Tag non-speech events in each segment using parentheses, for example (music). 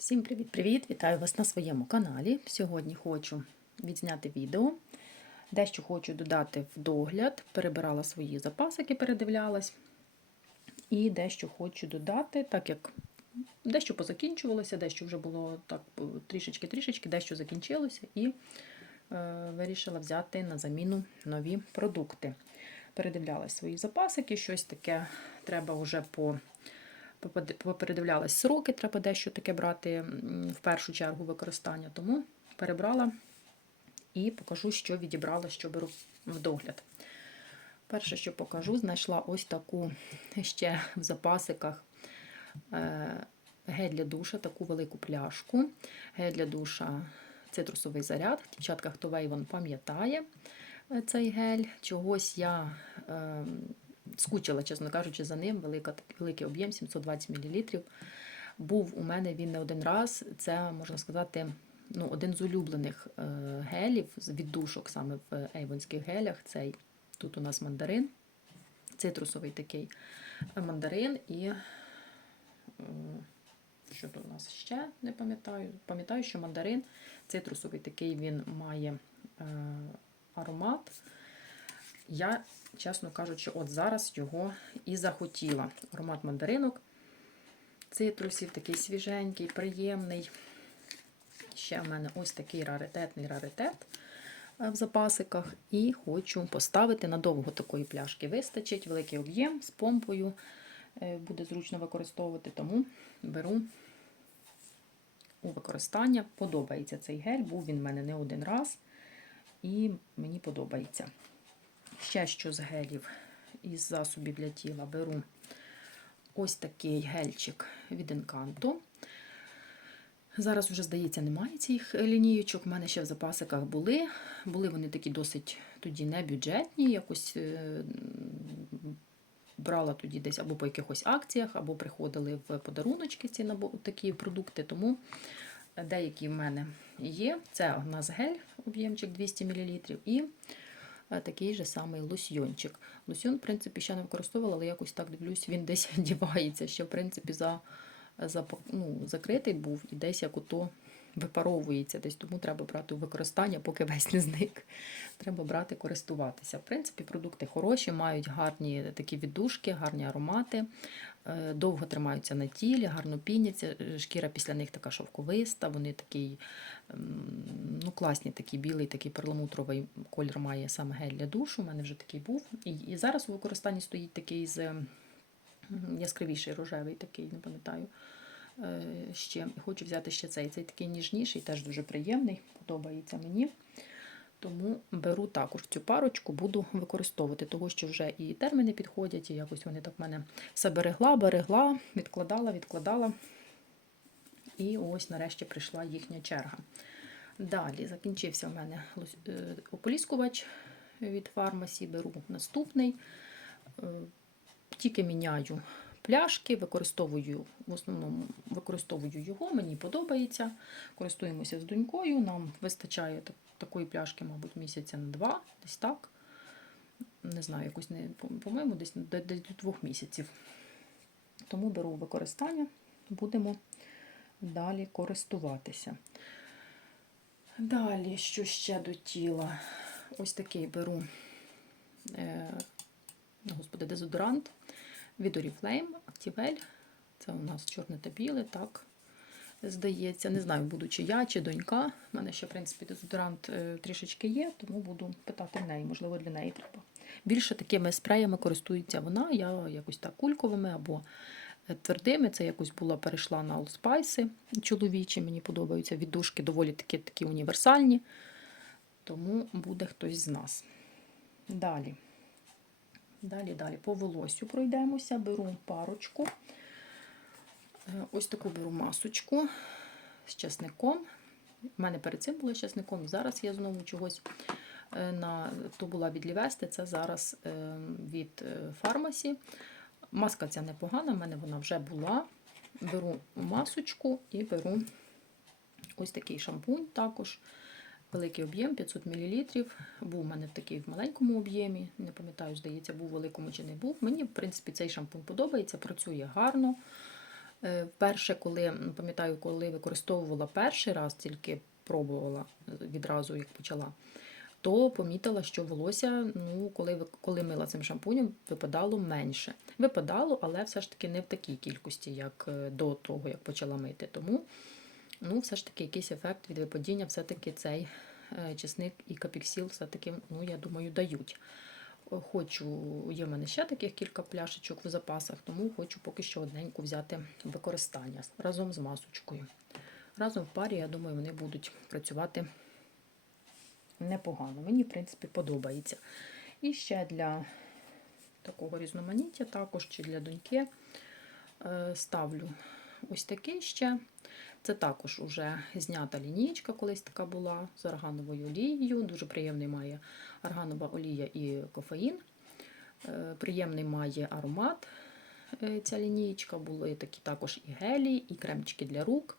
Всім привіт-привіт! Вітаю вас на своєму каналі. Сьогодні хочу відзняти відео. Дещо хочу додати в догляд. Перебирала свої запасики, передивлялась. І дещо хочу додати, так як дещо позакінчувалося, дещо вже було так трішечки-трішечки, дещо закінчилося, і е, вирішила взяти на заміну нові продукти. Передивлялась свої запасики, щось таке треба вже по попередивлялась сроки, треба дещо таке брати в першу чергу використання. Тому перебрала і покажу, що відібрала, що беру в догляд. Перше, що покажу, знайшла ось таку ще в запасиках е, гель для душа, таку велику пляшку. Гель для душа цитрусовий заряд. Дівчатка, хто Вейвон пам'ятає е, цей гель. Чогось я е, скучила, чесно кажучи, за ним. Велика, великий об'єм 720 мл. Був у мене він не один раз. Це, можна сказати, ну, один з улюблених е, гелів з віддушок саме в ейвонських гелях. Цей тут у нас мандарин, цитрусовий такий мандарин і. е, Що тут у нас ще не пам'ятаю. Пам'ятаю, що мандарин цитрусовий такий він має е, аромат. Я, чесно кажучи, от зараз його і захотіла. Аромат мандаринок, цитрусів, такий свіженький, приємний. Ще в мене ось такий раритетний раритет е, в запасиках. І хочу поставити надовго такої пляшки. Вистачить великий об'єм з помпою, е, буде зручно використовувати, тому беру у використання. Подобається цей гель, був він в мене не один раз, і мені подобається. Ще що з гелів із засобів для тіла беру ось такий гельчик від Encanto. Зараз вже, здається, немає цих лінієчок. У мене ще в запасиках були. Були вони такі досить тоді не бюджетні, якось е, брала тоді десь або по якихось акціях, або приходили в подаруночки ці такі продукти. Тому деякі в мене є. Це у нас гель, об'ємчик 200 мл. І такий же самий лосьйончик. Лосьйон, в принципі, ще не використовувала, але якось так дивлюсь, він десь (laughs) дівається, ще, в принципі, за, за, ну, закритий був і десь як ото випаровується десь, тому треба брати у використання, поки весь не зник. Треба брати, користуватися. В принципі, продукти хороші, мають гарні такі віддушки, гарні аромати, е, довго тримаються на тілі, гарно піняться. е, Шкіра після них така шовковиста, вони такий, ем, ну, класні, такий білий, такий перламутровий колір має саме гель для душу. У мене вже такий був. І, і зараз у використанні стоїть такий з яскравіший рожевий, такий, не пам'ятаю. Е, Ще хочу взяти ще цей. Цей такий ніжніший, теж дуже приємний, подобається мені. Тому беру також цю парочку, буду використовувати, того що вже і терміни підходять, і якось вони так в мене все берегла, берегла, відкладала, відкладала. І ось нарешті прийшла їхня черга. Далі закінчився в мене е, ополіскувач від фармасі, беру наступний. Е, Тільки міняю пляшки, використовую в основному використовую його, мені подобається. Користуємося з донькою. Нам вистачає такої пляшки, мабуть, місяця на два, десь так. Не знаю, якось не по- по-моєму, десь до двох місяців. Тому беру використання, будемо далі користуватися. Далі, що ще до тіла? Ось такий беру е, господи, дезодорант від Oriflame Activelle. Це у нас чорне та біле, так здається. Не знаю, буду чи я, чи донька. У мене ще, в принципі, дезодорант е, трішечки є, тому буду питати в неї, можливо, для неї треба. Більше такими спреями користується вона, я якось так кульковими або е, твердими. Це якось була перейшла на Old чоловічі, мені подобаються. Віддушки доволі такі, такі універсальні, тому буде хтось з нас. Далі. Далі, далі. По волосю пройдемося. Беру парочку. Е, Ось таку беру масочку з часником. У мене перед цим було з часником, зараз я знову чогось е, на то була від Лівести, це зараз е, від фармасі. Маска ця непогана, в мене вона вже була. Беру масочку і беру ось такий шампунь також. Великий об'єм 500 мл. Був у мене такий в маленькому об'ємі. Не пам'ятаю, здається, був великому чи не був. Мені, в принципі, цей шампунь подобається, працює гарно. Е, Вперше, коли пам'ятаю, коли використовувала перший раз, тільки пробувала відразу, як почала, то помітила, що волосся, ну, коли, коли мила цим шампунем, випадало менше. Випадало, але все ж таки не в такій кількості, як е, до того, як почала мити. Тому ну, все ж таки якийсь ефект від випадіння, все-таки цей е, чесник і капіксіл, все-таки, ну, я думаю, дають. Е, Хочу, є в мене ще таких кілька пляшечок в запасах, тому хочу поки що одненьку взяти використання разом з масочкою. Разом в парі, я думаю, вони будуть працювати непогано. Мені, в принципі, подобається. І ще для такого різноманіття, також чи для доньки, е, ставлю ось такий ще. Це також уже знята лінійка, колись така була з аргановою олією. Дуже приємний має арганова олія і кофеїн. Е, Приємний має аромат. е, Ця лінійка. Були такі також і гелі, і кремчики для рук.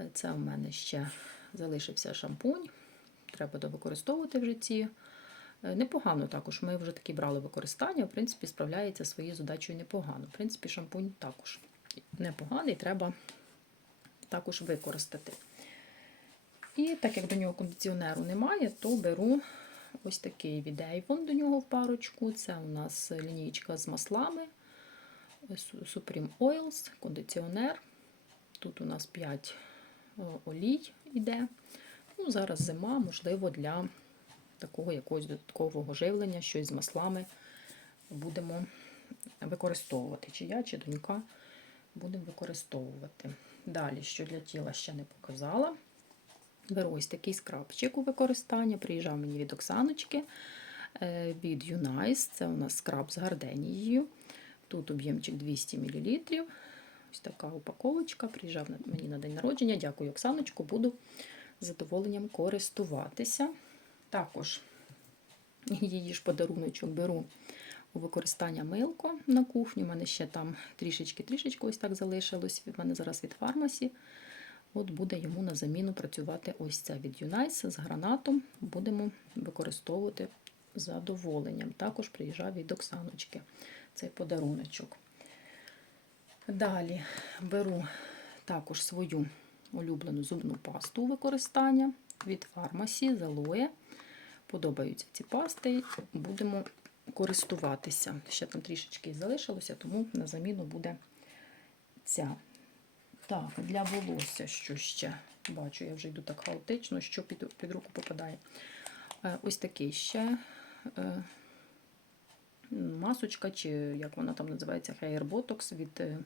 Е, Це у мене ще залишився шампунь. Треба довикористовувати ці. Е, Непогано також. Ми вже такі брали використання. В принципі, справляється своєю задачею непогано. В принципі, шампунь також непоганий, треба також використати. І так як до нього кондиціонеру немає, то беру ось такий від до нього в парочку. Це у нас лінійка з маслами. Supreme Oils, кондиціонер. Тут у нас 5 олій іде. Ну, зараз зима, можливо, для такого якогось додаткового живлення, щось з маслами будемо використовувати. Чи я, чи донька будемо використовувати. Далі, що для тіла ще не показала. Беру ось такий скрабчик у використання. Приїжджав мені від Оксаночки е, від Unice. Це у нас скраб з гарденією. Тут об'ємчик 200 мл. Ось така упаковочка. Приїжджав мені на день народження. Дякую, Оксаночку. Буду з задоволенням користуватися. Також її ж подаруночок беру у використання милко на кухню. У мене ще там трішечки-трішечки ось так залишилось. У мене зараз від фармасі. От буде йому на заміну працювати ось це від Unice з гранатом. Будемо використовувати задоволенням. Також приїжджав від Оксаночки цей подаруночок. Далі беру також свою улюблену зубну пасту використання від фармасі з алоє. Подобаються ці пасти, будемо користуватися. Ще там трішечки залишилося, тому на заміну буде ця. Так, для волосся, що ще бачу, я вже йду так хаотично, що під, під руку попадає. Е, Ось такий ще е, масочка, чи як вона там називається, Hair Botox від, е,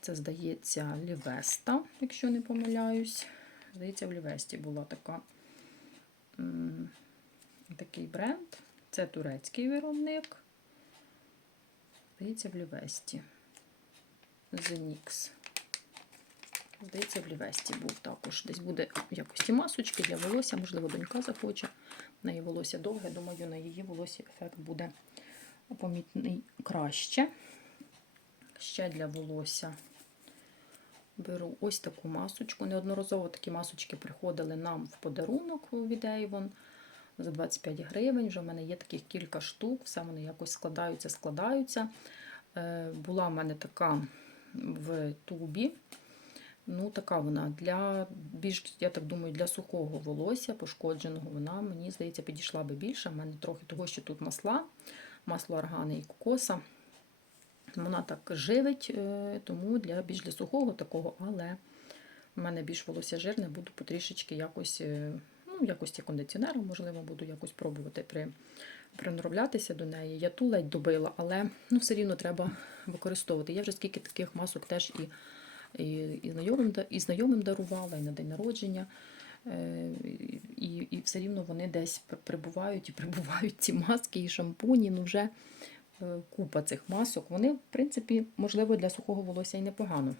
це здається, Лівеста, якщо не помиляюсь. Здається, в Лівесті була така, такий бренд. Це турецький виробник. Здається, в Лівесті. Zenix. Здається, в Лівесті був також. Десь буде якості масочки для волосся. Можливо, донька захоче. В неї волосся довге. Думаю, на її волосі ефект буде помітний краще. Ще для волосся беру ось таку масочку. Неодноразово такі масочки приходили нам в подарунок від Avon за 25 гривень. Вже в мене є таких кілька штук, все вони якось складаються, складаються. Е, Була в мене така в тубі. Ну, така вона для більш, я так думаю, для сухого волосся, пошкодженого, вона, мені здається, підійшла би більше. У мене трохи того, що тут масла, масло органи і кокоса. Вона так живить, е, тому для більш для сухого такого, але в мене більш волосся жирне, буду потрішечки якось, е, ну, в якості кондиціонера, можливо, буду якось пробувати при, приноровлятися до неї. Я ту ледь добила, але ну, все рівно треба використовувати. Я вже скільки таких масок теж і, і, і, знайомим, і знайомим дарувала, і на день народження. Е, І, і все рівно вони десь прибувають і прибувають ці маски і шампуні. Ну вже е, купа цих масок. Вони, в принципі, можливо, для сухого волосся і непогано.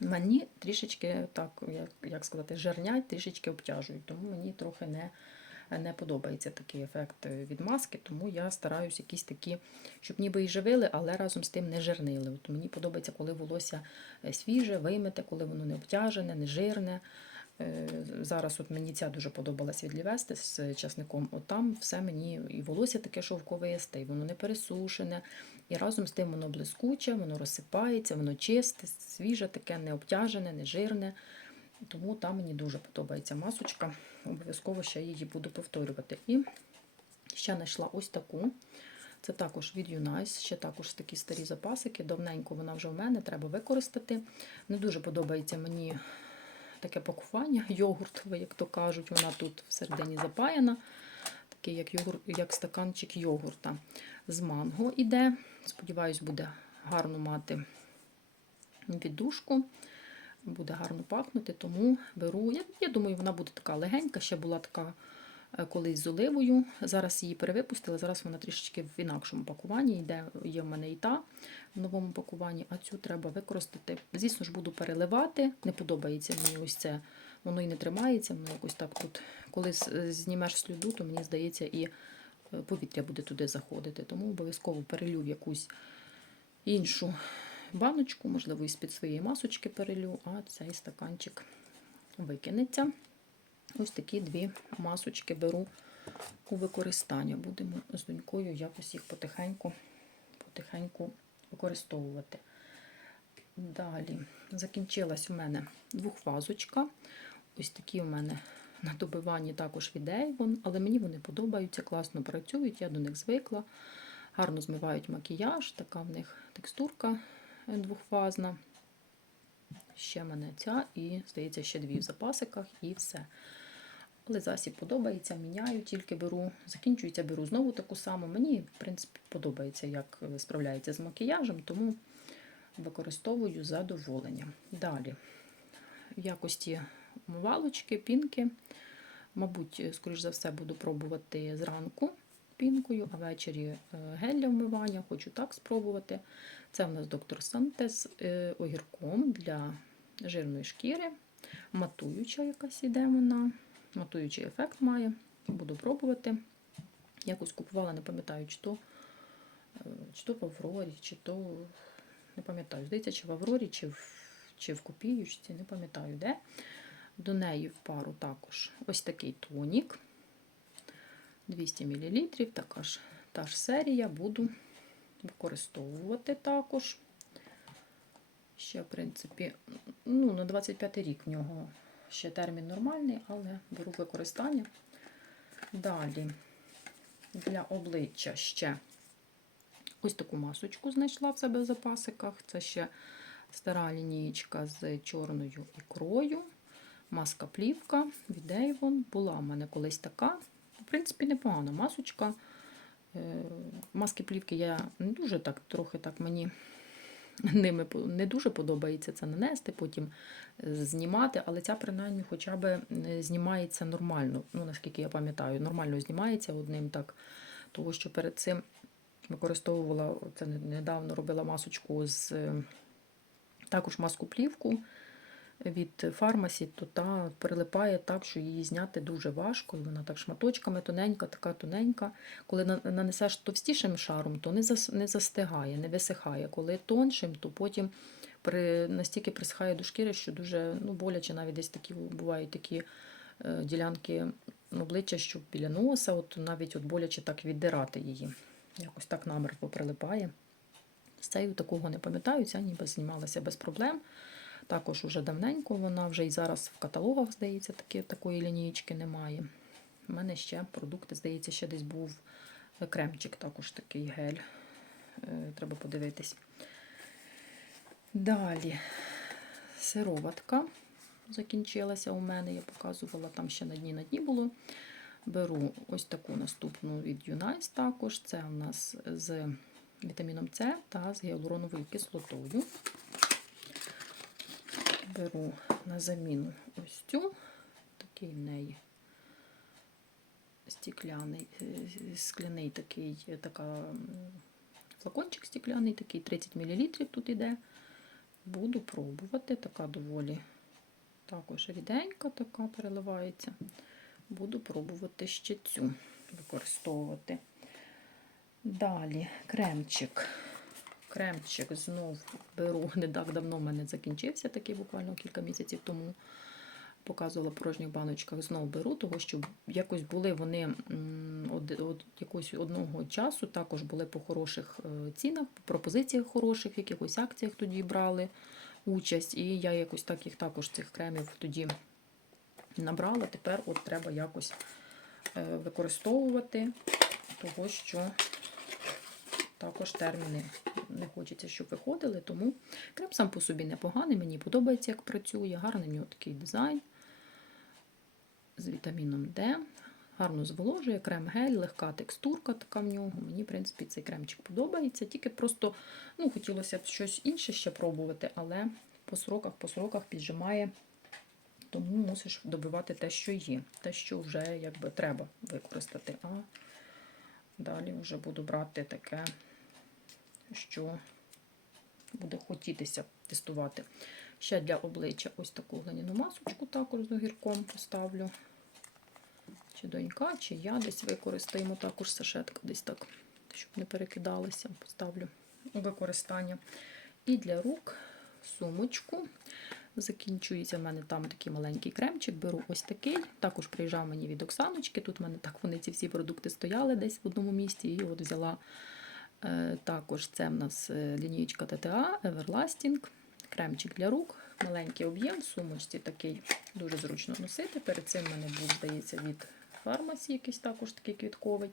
Мені трішечки так, як, сказати, жирнять, трішечки обтяжують, тому мені трохи не, не подобається такий ефект від маски, тому я стараюсь якісь такі, щоб ніби і живили, але разом з тим не жирнили. От мені подобається, коли волосся е, свіже, вимите, коли воно не обтяжене, не жирне. Е, Зараз от мені ця дуже подобалась від Лівести з часником. От там все мені і волосся таке шовковисте, і воно не пересушене, І разом з тим воно блискуче, воно розсипається, воно чисте, свіже, таке, не обтяжене. Тому там мені дуже подобається масочка. Обов'язково ще її буду повторювати. І ще знайшла ось таку. Це також від Юнайс, ще також такі старі запасики. Давненько вона вже в мене, треба використати. Не дуже подобається мені таке пакування, (laughs) йогуртове, як то кажуть, вона тут всередині запаяна. Такий, як йогурт, як стаканчик йогурта з манго іде. Сподіваюсь, буде гарно мати віддушку, буде гарно пахнути, тому беру. Я, я думаю, вона буде така легенька, ще була така е, колись з оливою. Зараз її перевипустили, зараз вона трішечки в інакшому пакуванні йде. Є в мене і та в новому пакуванні, а цю треба використати. Звісно ж, буду переливати. Не подобається мені ось це. Воно і не тримається, воно якось так тут. Коли знімеш сліду, то мені здається, і е, повітря буде туди заходити. Тому обов'язково перелю якусь іншу баночку, можливо, із під своєї масочки перелю, а цей стаканчик викинеться. Ось такі дві масочки беру у використання. Будемо з донькою якось їх потихеньку, потихеньку використовувати. Далі закінчилась у мене двохфазочка. Ось такі у мене на добиванні також Avon, але мені вони подобаються, класно працюють, я до них звикла. Гарно змивають макіяж, така в них текстурка е, двохфазна. Ще мене ця і, здається, ще дві в запасиках і все. Але засіб подобається, міняю, тільки беру, закінчується, беру знову таку саму. Мені, в принципі, подобається, як справляється з макіяжем, тому використовую з задоволенням. Далі, в якості умивалочки, пінки. Мабуть, скоріш за все, буду пробувати зранку пінкою, а ввечері е, гель для вмивання. Хочу так спробувати. Це в нас доктор Сантес е, огірком для жирної шкіри. Матуюча якась іде вона. Матуючий ефект має. Буду пробувати. Якось купувала, не пам'ятаю, чи то, е, чи то в Аврорі, чи то не пам'ятаю, здається, чи в Аврорі, чи в, чи в Копіючці, не пам'ятаю де. До неї в пару також ось такий тонік. 200 мл, така ж та ж серія буду використовувати також. Ще, в принципі, ну, на 25 рік в нього ще термін нормальний, але беру використання. Далі для обличчя ще ось таку масочку знайшла в себе в запасиках. Це ще стара лінієчка з чорною ікрою. Маска плівка від Avon. Була в мене колись така. В принципі, непогана масочка. Е, Маски плівки я не дуже так, трохи так мені ними не дуже подобається це нанести, потім е, знімати, але ця принаймні хоча б знімається нормально. Ну, наскільки я пам'ятаю, нормально знімається одним так. Того, що перед цим використовувала це недавно робила масочку з е, також маску плівку від фармасі, то та прилипає так, що її зняти дуже важко. І вона так шматочками тоненька, така тоненька. Коли нанесеш товстішим шаром, то не застигає, не висихає. Коли тоншим, то потім при, настільки присихає до шкіри, що дуже ну, боляче, навіть десь такі бувають такі е, ділянки обличчя, що біля носа, от навіть от боляче так віддирати її. Якось так намертво прилипає. З цією такого не пам'ятаю, ця ніби знімалася без проблем. Також уже давненько вона вже і зараз в каталогах, здається, такі, такої лінійки немає. У мене ще продукти, здається, ще десь був кремчик, також такий гель. Е, Треба подивитись. Далі сироватка закінчилася у мене. Я показувала, там ще на дні на дні було. Беру ось таку наступну від Юнайс також. Це у нас з вітаміном С та з гіалуроновою кислотою. Беру на заміну ось цю, такий в неї стікляний, е, скляний такий, така флакончик стікляний, такий 30 мл тут іде. Буду пробувати, така доволі також ріденька, така переливається. Буду пробувати ще цю використовувати. Далі кремчик. Кремчик знов беру. (laughs) Не так давно в мене закінчився, такий буквально кілька місяців тому. показувала в порожніх баночках, знову беру, тому що якось були вони од, од, якогось одного часу, також були по хороших е, цінах, по пропозиціях хороших, в якихось акціях тоді брали участь. І я якось так їх також цих кремів тоді набрала. Тепер от треба якось е, використовувати, того що також терміни не хочеться, щоб виходили. Тому крем сам по собі непоганий, мені подобається, як працює. Гарний в нього такий дизайн з вітаміном D. Гарно зволожує, крем-гель, легка текстурка така в нього. Мені, в принципі, цей кремчик подобається. Тільки просто ну, хотілося б щось інше ще пробувати, але по сроках, по сроках піджимає. Тому мусиш добивати те, що є, те, що вже якби треба використати. А далі вже буду брати таке, що буде хотітися тестувати. Ще для обличчя ось таку глиняну масочку також з огірком поставлю. Чи донька, чи я десь використаємо також сашетка, десь так, щоб не перекидалися, поставлю у використання. І для рук сумочку. Закінчується в мене там такий маленький кремчик, беру ось такий. Також приїжджав мені від Оксаночки. Тут в мене так вони ці всі продукти стояли десь в одному місці. І от взяла також це в нас е, лінієчка ТТА, Everlasting, кремчик для рук, маленький об'єм, сумочці такий дуже зручно носити. Перед цим в мене був, здається, від фармасі якийсь також такий квітковий.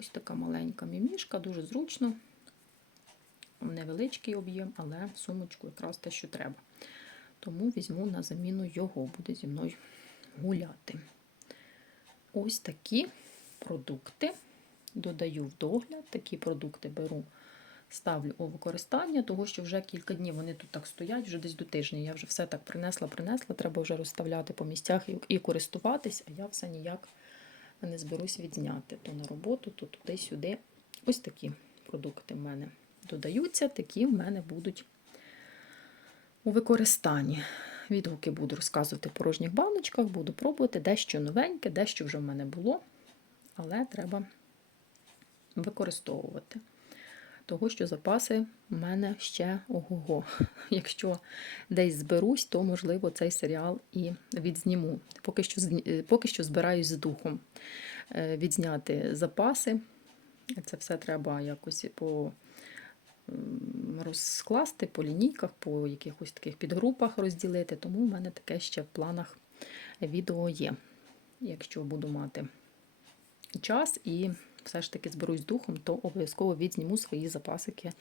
Ось така маленька мімішка, дуже зручно. Невеличкий об'єм, але сумочку якраз те, що треба. Тому візьму на заміну його, буде зі мною гуляти. Ось такі продукти додаю в догляд, такі продукти беру, ставлю у використання, того що вже кілька днів вони тут так стоять, вже десь до тижня. Я вже все так принесла, принесла, треба вже розставляти по місцях і користуватись, а я все ніяк не зберусь відзняти. То на роботу, то туди-сюди. Ось такі продукти в мене додаються, такі в мене будуть у використанні. Відгуки буду розказувати в порожніх баночках, буду пробувати дещо новеньке, дещо вже в мене було, але треба використовувати. Того, що запаси в мене ще ого-го. (laughs) Якщо десь зберусь, то, можливо, цей серіал і відзніму. Поки що, поки що збираюсь з духом е, відзняти запаси. Це все треба якось по розкласти по лінійках, по якихось таких підгрупах розділити, тому в мене таке ще в планах відео є. Якщо буду мати час і все ж таки зберусь духом, то обов'язково відзніму свої запасики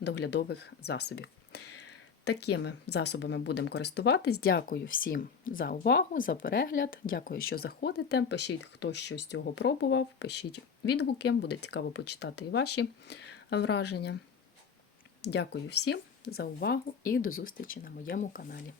доглядових засобів. Такими засобами будемо користуватись. Дякую всім за увагу, за перегляд. Дякую, що заходите. Пишіть, хто що з цього пробував, пишіть відгуки, буде цікаво почитати і ваші враження. Дякую всім за увагу і до зустрічі на моєму каналі.